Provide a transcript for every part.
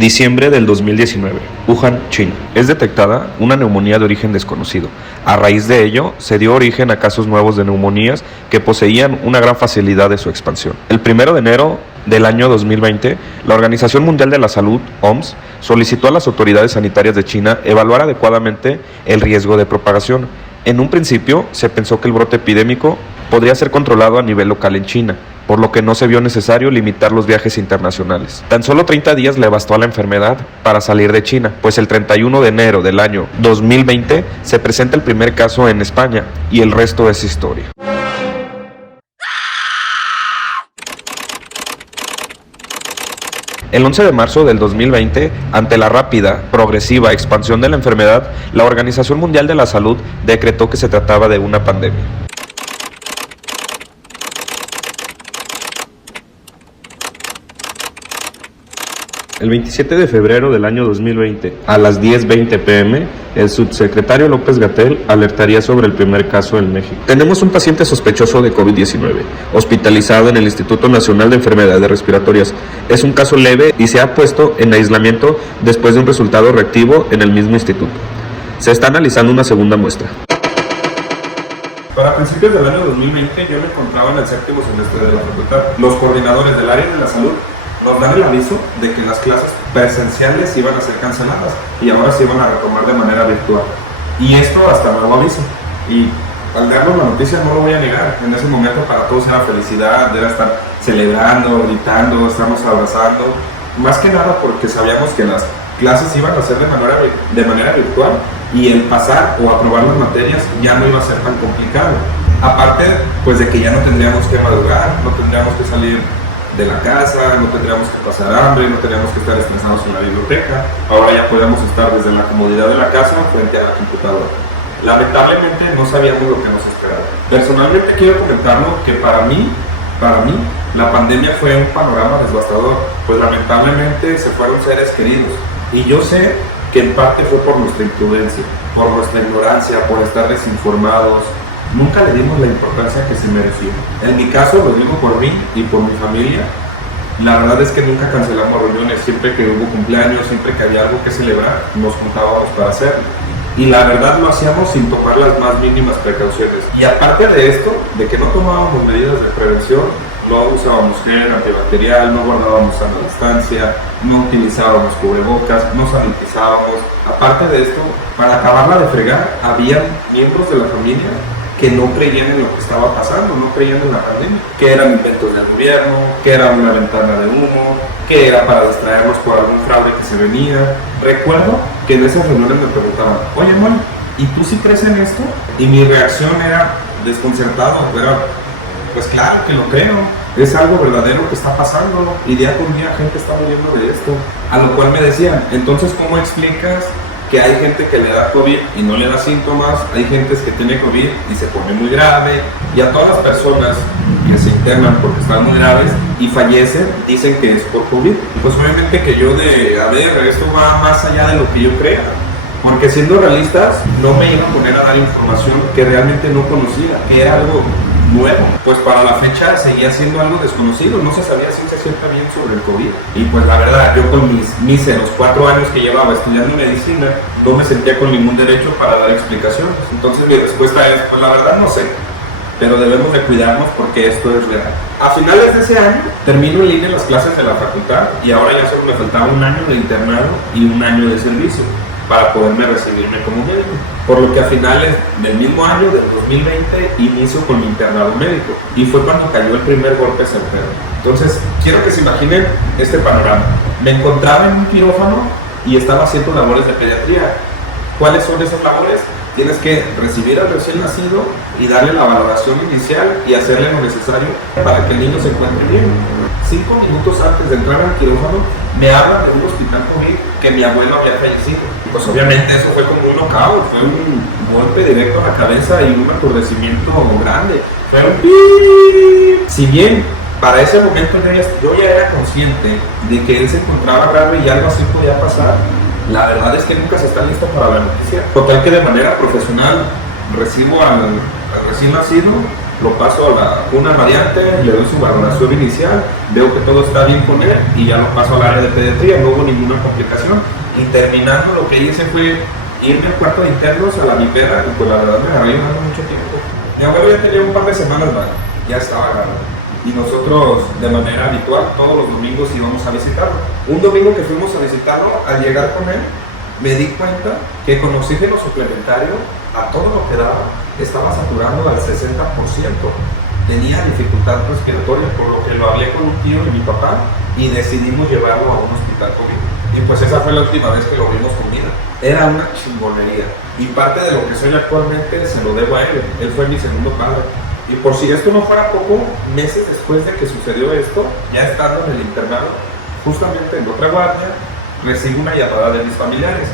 Diciembre del 2019, Wuhan, China. Es detectada una neumonía de origen desconocido. A raíz de ello, se dio origen a casos nuevos de neumonías que poseían una gran facilidad de su expansión. El 1 de enero del año 2020, la Organización Mundial de la Salud, OMS, solicitó a las autoridades sanitarias de China evaluar adecuadamente el riesgo de propagación. En un principio, se pensó que el brote epidémico podría ser controlado a nivel local en China, por lo que no se vio necesario limitar los viajes internacionales. Tan solo 30 días le bastó a la enfermedad para salir de China, pues el 31 de enero del año 2020 se presenta el primer caso en España y el resto es historia. El 11 de marzo del 2020, ante la rápida, progresiva expansión de la enfermedad, la Organización Mundial de la Salud decretó que se trataba de una pandemia. El 27 de febrero del año 2020, a las 10:20 p.m., el subsecretario López-Gatell alertaría sobre el primer caso en México. Tenemos un paciente sospechoso de COVID-19, hospitalizado en el Instituto Nacional de Enfermedades Respiratorias. Es un caso leve y se ha puesto en aislamiento después de un resultado reactivo en el mismo instituto. Se está analizando una segunda muestra. Para principios del año 2020 yo me encontraba en el séptimo semestre de la facultad. Los coordinadores del área de la salud nos dan el aviso de que las clases presenciales iban a ser canceladas y ahora se iban a retomar de manera virtual. Y esto hasta nuevo aviso. Y al darnos la noticia no lo voy a negar, en ese momento para todos era felicidad, era estar celebrando, gritando, estarnos abrazando, más que nada porque sabíamos que las clases iban a ser de manera virtual y el pasar o aprobar las materias ya no iba a ser tan complicado. Aparte, pues de que ya no tendríamos que madrugar, no tendríamos que salir de la casa, no tendríamos que pasar hambre, no tendríamos que estar estresados en la biblioteca. Ahora ya podemos estar desde la comodidad de la casa frente a la computadora. Lamentablemente no sabíamos lo que nos esperaba. Personalmente quiero comentarlo que para mí, la pandemia fue un panorama devastador, pues lamentablemente se fueron seres queridos. Y yo sé que en parte fue por nuestra imprudencia, por nuestra ignorancia, por estar desinformados. Nunca le dimos la importancia que se mereció. En mi caso, lo digo por mí y por mi familia, la verdad es que nunca cancelamos reuniones. Siempre que hubo cumpleaños, siempre que había algo que celebrar, nos juntábamos para hacerlo. Y la verdad lo hacíamos sin tomar las más mínimas precauciones. Y aparte de esto, de que no tomábamos medidas de prevención, no usábamos gel antibacterial, no guardábamos sana distancia, no utilizábamos cubrebocas, no sanitizábamos. Aparte de esto, para acabarla de fregar, había miembros de la familia que no creían en lo que estaba pasando, no creían en la pandemia, que eran inventos del gobierno, que era una ventana de humo, que era para distraernos por algún fraude que se venía. Recuerdo que en esas reuniones me preguntaban, oye, Moni, ¿y tú sí crees en esto? Y mi reacción era desconcertado, era, pues claro que lo creo, es algo verdadero que está pasando y día con día gente está muriendo de esto. A lo cual me decían, entonces, ¿cómo explicas que hay gente que le da COVID y no le da síntomas, hay gente que tiene COVID y se pone muy grave, y a todas las personas que se internan porque están muy graves y fallecen, dicen que es por COVID? Pues obviamente que yo esto va más allá de lo que yo crea, porque siendo realistas, no me iba a poner a dar información que realmente no conocía, que era algo nuevo. Pues para la fecha seguía siendo algo desconocido, no se sabía ciencia cierta bien sobre el COVID. Y pues la verdad, yo con mis míseros 4 años que llevaba estudiando medicina, no me sentía con ningún derecho para dar explicaciones. Entonces mi respuesta es, pues la verdad no sé, pero debemos de cuidarnos porque esto es real. A finales de ese año, termino en línea las clases de la facultad y ahora ya solo me faltaba 1 año de internado y 1 año de servicio para poderme recibirme como médico. Por lo que a finales del mismo año, del 2020, inicio con mi internado médico. Y fue cuando cayó el primer golpe certero. Entonces, quiero que se imaginen este panorama. Me encontraba en un quirófano y estaba haciendo labores de pediatría. ¿Cuáles son esas labores? Tienes que recibir al recién nacido y darle la valoración inicial y hacerle lo necesario para que el niño se encuentre bien. 5 minutos antes de entrar al quirófano, me hablan de un hospital COVID que mi abuelo había fallecido. Pues obviamente eso fue como un knockout, fue un golpe directo a la cabeza y un aturdecimiento grande. Fue un ¡pip! Si bien para ese momento yo ya era consciente de que él se encontraba grave y algo así podía pasar, la verdad es que nunca se está listo para la noticia. Total que de manera profesional recibo al recién nacido lo paso a la cuna radiante, le doy su valoración inicial, veo que todo está bien con él y ya lo paso al área de pediatría, no hubo ninguna complicación. Y terminando, lo que hice fue irme al cuarto de internos a la vipera y pues la verdad me agarré llorando mucho tiempo. Mi abuelo ya tenía un par de semanas, ya estaba grande. Y nosotros de manera habitual todos los domingos íbamos a visitarlo. Un domingo que fuimos a visitarlo, al llegar con él, me di cuenta que con oxígeno suplementario a todo lo que daba estaba saturando al 60%. Tenía dificultad respiratoria, por lo que lo hablé con un tío y mi papá y decidimos llevarlo a un hospital COVID. Y pues esa fue la última vez que lo vimos con vida. Era una chingonería. Y parte de lo que soy actualmente se lo debo a él. Él fue mi segundo padre. Y por si esto no fuera poco, meses después de que sucedió esto, ya estando en el internado, justamente en otra guardia, recibo una llamada de mis familiares.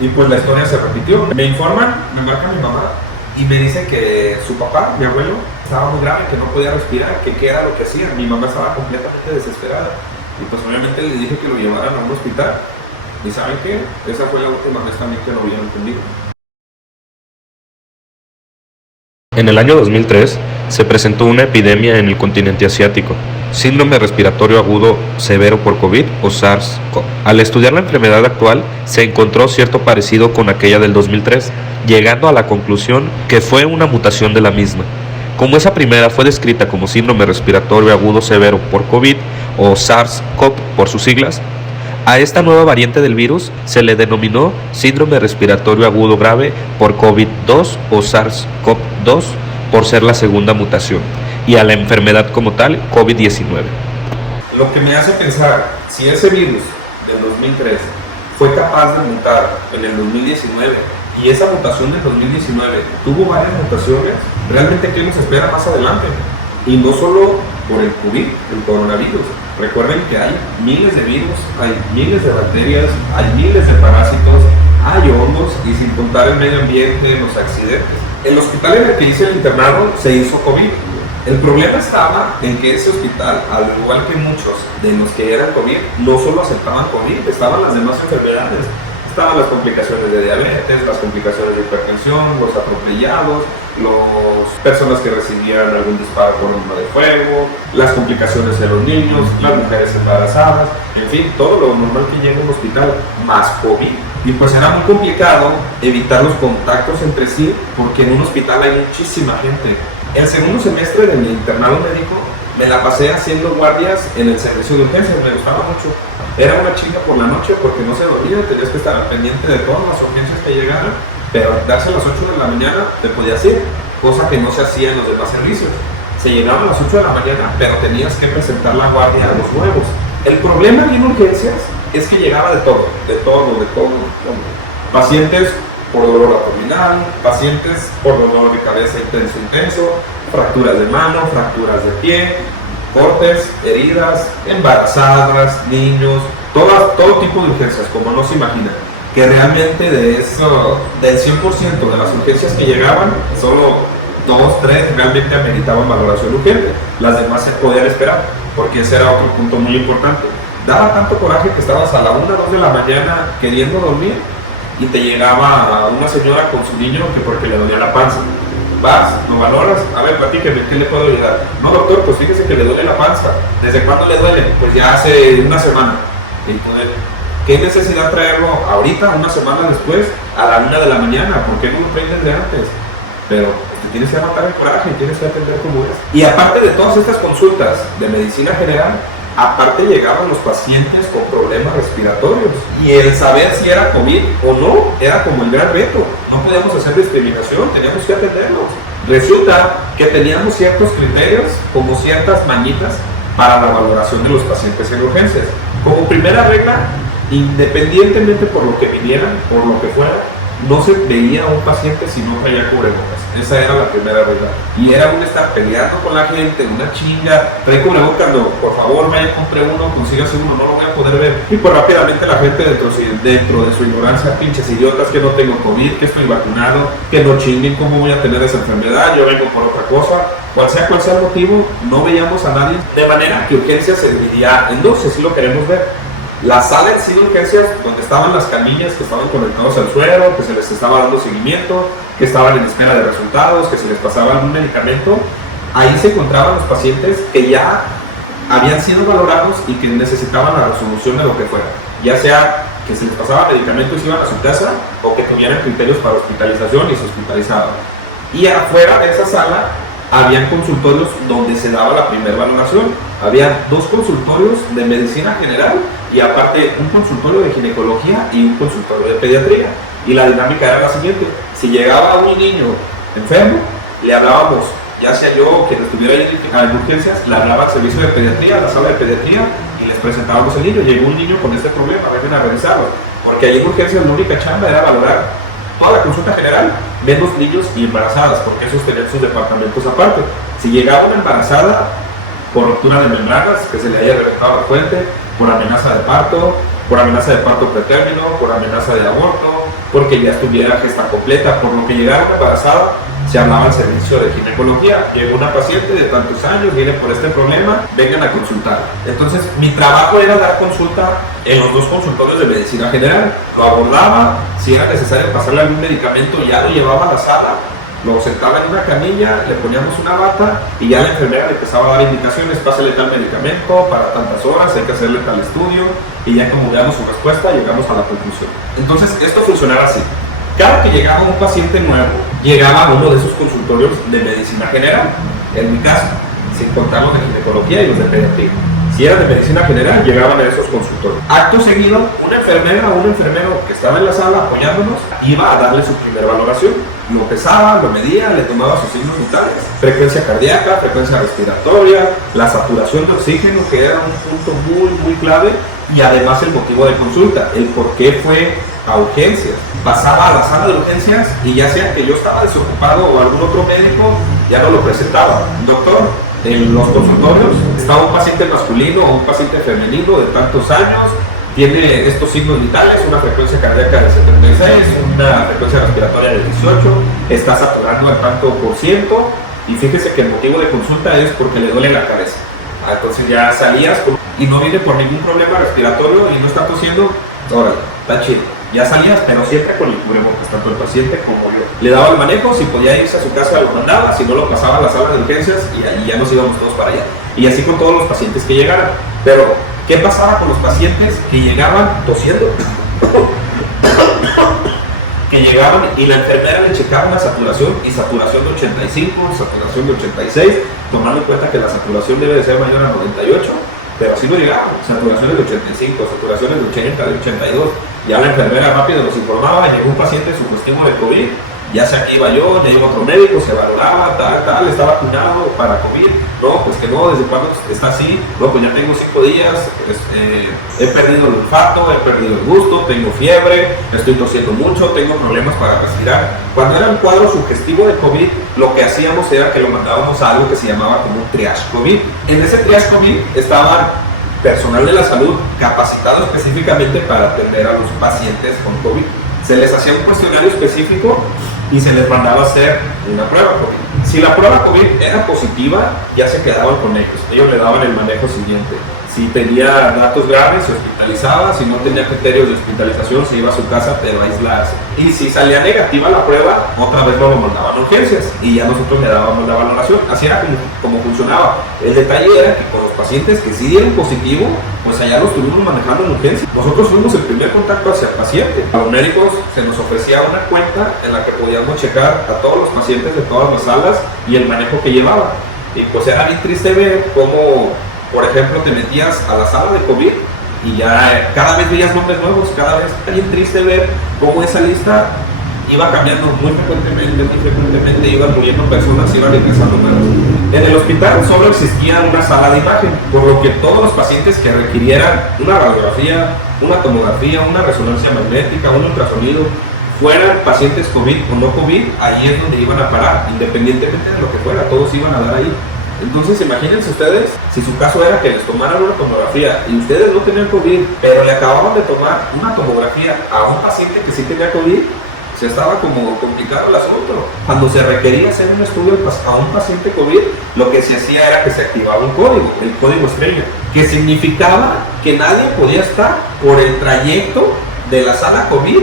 Y pues la historia se repitió. Me informan, me marca mi mamá y me dice que su papá, mi abuelo, estaba muy grave, que no podía respirar, que qué era lo que hacía. Mi mamá estaba completamente desesperada. Y pues obviamente le dije que lo llevaran a un hospital. ¿Y saben qué? Esa fue la última vez también que lo vieron conmigo. En el año 2003 se presentó una epidemia en el continente asiático, síndrome respiratorio agudo severo por COVID o SARS-CoV. Al estudiar la enfermedad actual, se encontró cierto parecido con aquella del 2003, llegando a la conclusión que fue una mutación de la misma. Como esa primera fue descrita como síndrome respiratorio agudo severo por COVID o SARS-CoV por sus siglas, a esta nueva variante del virus se le denominó síndrome respiratorio agudo grave por COVID-2 o SARS-CoV-2 por ser la segunda mutación, y a la enfermedad como tal, COVID-19. Lo que me hace pensar, si ese virus del 2003 fue capaz de mutar en el 2019 y esa mutación del 2019 tuvo varias mutaciones, realmente ¿qué nos espera más adelante? Y no solo por el COVID, el coronavirus. Recuerden que hay miles de virus, hay miles de bacterias, hay miles de parásitos, hay hongos y sin contar el medio ambiente, los accidentes. El hospital en el que hice el internado se hizo COVID. El problema estaba en que ese hospital, al igual que muchos de los que eran COVID, no solo aceptaban COVID, estaban las demás enfermedades. Estaban las complicaciones de diabetes, las complicaciones de hipertensión, los atropellados, las personas que recibían algún disparo por arma de fuego, las complicaciones de los niños, las mujeres embarazadas, en fin, todo lo normal que llega a un hospital, más COVID. Y pues era muy complicado evitar los contactos entre sí, porque en un hospital hay muchísima gente. El segundo semestre de mi internado médico me la pasé haciendo guardias en el servicio de urgencias, me gustaba mucho. Era una chinga por la noche porque no se dormía, tenías que estar al pendiente de todas las urgencias que llegaran, pero darse a las 8 de la mañana te podías ir, cosa que no se hacía en los demás servicios. Se llegaba a las 8 de la mañana, pero tenías que presentar la guardia a los nuevos. El problema en urgencias es que llegaba de todo. Pacientes por dolor abdominal, pacientes por dolor de cabeza intenso, fracturas de mano, fracturas de pie, cortes, heridas, embarazadas, niños, todo tipo de urgencias, como no se imagina. Que realmente de eso, del 100% de las urgencias que llegaban, solo 2, 3 realmente ameritaban valoración urgente. Las demás se podían esperar, porque ese era otro punto muy importante. Daba tanto coraje que estabas a la 1, 2 de la mañana queriendo dormir y te llegaba una señora con su niño que porque le dolía la panza. Vas, lo valoras, a ver, platíqueme, ¿qué le puedo ayudar? No, doctor, pues fíjese que le duele la panza. ¿Desde cuándo le duele? Pues ya hace una semana. Entonces, ¿qué necesidad traerlo ahorita, una semana después, a la 1 de la mañana? ¿Por qué no lo traen desde antes? Pero te tienes que aguantar el coraje, tienes que atender como es. Y aparte de todas estas consultas de medicina general, aparte llegaban los pacientes con problemas respiratorios y el saber si era COVID o no era como el gran reto. No podíamos hacer discriminación, teníamos que atenderlos. Resulta que teníamos ciertos criterios, como ciertas mañitas para la valoración de los pacientes en urgencias. Como primera regla, independientemente por lo que vinieran, por lo que fuera, no se veía a un paciente si no traía cubrebocas. Esa era la primera regla. Y era un estar peleando con la gente, una chinga. Trae cubrebocas, no, por favor, vaya, compre uno, consígase uno, no lo voy a poder ver. Y pues rápidamente la gente dentro de su ignorancia, pinches idiotas, que no tengo COVID, que estoy vacunado, que no chinguen, cómo voy a tener esa enfermedad, yo vengo por otra cosa. Cual sea el motivo, no veíamos a nadie. De manera que urgencias se dividía en dos, si lo queremos ver. La sala en sí de urgencias, donde estaban las camillas que estaban conectados al suero, que se les estaba dando seguimiento, que estaban en espera de resultados, que se les pasaba algún medicamento, ahí se encontraban los pacientes que ya habían sido valorados y que necesitaban la resolución de lo que fuera, ya sea que se les pasaba medicamento y se iban a su casa, o que tuvieran criterios para hospitalización y se hospitalizaban. Y afuera de esa sala habían consultorios donde se daba la primera valoración. Había 2 consultorios de medicina general y aparte un consultorio de ginecología y un consultorio de pediatría. Y la dinámica era la siguiente: si llegaba un niño enfermo, le hablábamos, ya sea yo o quien estuviera en urgencias, le hablaba al servicio de pediatría, a la sala de pediatría, y les presentábamos el niño. Llegó un niño con este problema, vengan a revisarlo, porque ahí en urgencias la única chamba era valorar toda la consulta general, menos niños y embarazadas, porque esos tenían sus departamentos aparte. Si llegaba una embarazada por ruptura de membranas, que se le haya reventado la fuente, por amenaza de parto pretérmino, por amenaza de aborto, porque ya estuviera gesta completa, por lo que llegara una embarazada, se hablaba al servicio de ginecología. Llegó una paciente de tantos años, viene por este problema, vengan a consultar. Entonces mi trabajo era dar consulta en los 2 consultorios de medicina general. Lo abordaba, si era necesario pasarle algún medicamento, ya lo llevaba a la sala, lo sentaba en una camilla, le poníamos una bata y ya la enfermera le empezaba a dar indicaciones: pásale tal medicamento para tantas horas, hay que hacerle tal estudio, y ya como veamos su respuesta llegamos a la conclusión. Entonces esto funcionaba así: cada que llegaba un paciente nuevo, llegaba a uno de esos consultorios de medicina general, en mi caso, sin contar los de ginecología y los de pediatría. Si era de medicina general, llegaban a esos consultorios. Acto seguido, una enfermera o un enfermero que estaba en la sala apoyándonos iba a darle su primera valoración. Lo pesaba, lo medía, le tomaba sus signos vitales: frecuencia cardíaca, frecuencia respiratoria, la saturación de oxígeno, que era un punto muy clave, y además el motivo de consulta, el por qué fue a urgencias. Pasaba a la sala de urgencias y ya sea que yo estaba desocupado o algún otro médico, ya no lo presentaba: doctor, en los consultorios estaba un paciente masculino o un paciente femenino de tantos años, tiene estos signos vitales, una frecuencia cardíaca de 76, una frecuencia respiratoria de 18, está saturando al tanto por ciento, y fíjese que el motivo de consulta es porque le duele la cabeza. Entonces ya salías y no viene por ningún problema respiratorio y no está tosiendo, órale, está chido. Ya salías, pero siempre con el cubrebocas, tanto el paciente como yo. Le daba el manejo, si podía irse a su casa lo mandaba, si no lo pasaba a la sala de urgencias y ahí ya nos íbamos todos para allá. Y así con todos los pacientes que llegaran. Pero, ¿qué pasaba con los pacientes que llegaban tosiendo? Que llegaban y la enfermera le checaba una saturación, y saturación de 85, saturación de 86, tomando en cuenta que la saturación debe de ser mayor a 98, pero así no llegaban: saturaciones de 85, saturaciones de 80, de 82. Ya la enfermera rápido nos informaba: llegó un paciente sugestivo de COVID, ya sea que iba yo, ya iba otro médico, se valoraba, tal, está vacunado para COVID, no, pues que no, ¿desde cuándo está así? No, pues ya tengo 5 días, he perdido el olfato, he perdido el gusto, tengo fiebre, estoy tosiendo mucho, tengo problemas para respirar. Cuando era un cuadro sugestivo de COVID, lo que hacíamos era que lo mandábamos a algo que se llamaba como un triage COVID. En ese triage COVID estaban personal de la salud capacitado específicamente para atender a los pacientes con COVID. Se les hacía un cuestionario específico y se les mandaba a hacer una prueba COVID. Si la prueba COVID era positiva, ya se quedaban con ellos. Ellos le daban el manejo siguiente: si tenía datos graves, se hospitalizaba; si no tenía criterios de hospitalización, se iba a su casa, pero a aislarse. Y si salía negativa la prueba, otra vez no lo mandaban a urgencias y ya nosotros le dábamos la valoración. Así era como funcionaba. El detalle era que con los pacientes que sí dieron positivo, pues allá los estuvimos manejando en urgencias. Nosotros fuimos el primer contacto hacia el paciente. A los médicos se nos ofrecía una cuenta en la que podíamos checar a todos los pacientes de todas las salas y el manejo que llevaban. Y pues era bien triste ver cómo, por ejemplo, te metías a la sala de COVID y ya cada vez veías nombres nuevos. Cada vez era bien triste ver cómo esa lista iba cambiando muy frecuentemente, iban muriendo personas, iban ingresando nuevos. En el hospital solo existía una sala de imagen, por lo que todos los pacientes que requirieran una radiografía, una tomografía, una resonancia magnética, un ultrasonido, fueran pacientes COVID o no COVID, ahí es donde iban a parar, independientemente de lo que fuera, todos iban a dar ahí. Entonces imagínense ustedes, si su caso era que les tomaran una tomografía y ustedes no tenían COVID, pero le acababan de tomar una tomografía a un paciente que sí tenía COVID, se estaba como complicado el asunto. Cuando se requería hacer un estudio a un paciente COVID, lo que se hacía era que se activaba un código, el código estrella, que significaba que nadie podía estar por el trayecto de la sala COVID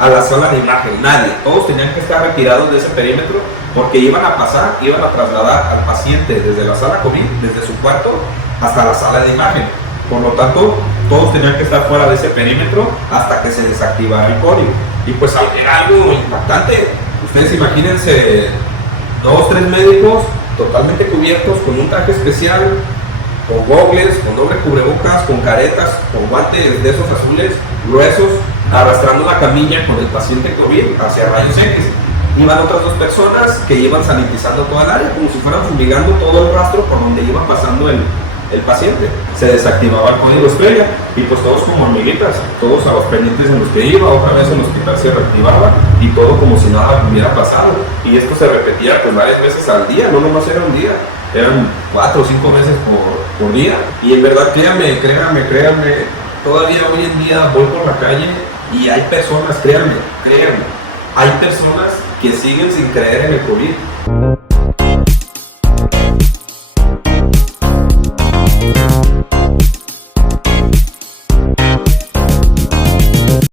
a la sala de imagen, nadie. Todos tenían que estar retirados de ese perímetro porque iban a trasladar al paciente desde la sala COVID, desde su cuarto, hasta la sala de imagen. Por lo tanto, todos tenían que estar fuera de ese perímetro hasta que se desactivara el código. Y pues era algo impactante. Ustedes imagínense 2, 3 médicos totalmente cubiertos con un traje especial, con gogles, con doble cubrebocas, con caretas, con guantes de esos azules gruesos, arrastrando la camilla con el paciente COVID hacia rayos X. Iban otras 2 personas que iban sanitizando toda el área, como si fueran fumigando todo el rastro por donde iba pasando el paciente. Se desactivaba el código estrella y pues todos como hormiguitas, todos a los pendientes en los que iba, otra vez el hospital se reactivaba y todo como si nada hubiera pasado. Y esto se repetía pues varias veces al día, no nomás era un día, eran 4 o 5 veces por día. Y en verdad, créanme, todavía hoy en día voy por la calle y hay personas, créanme, hay personas que siguen sin creer en el COVID.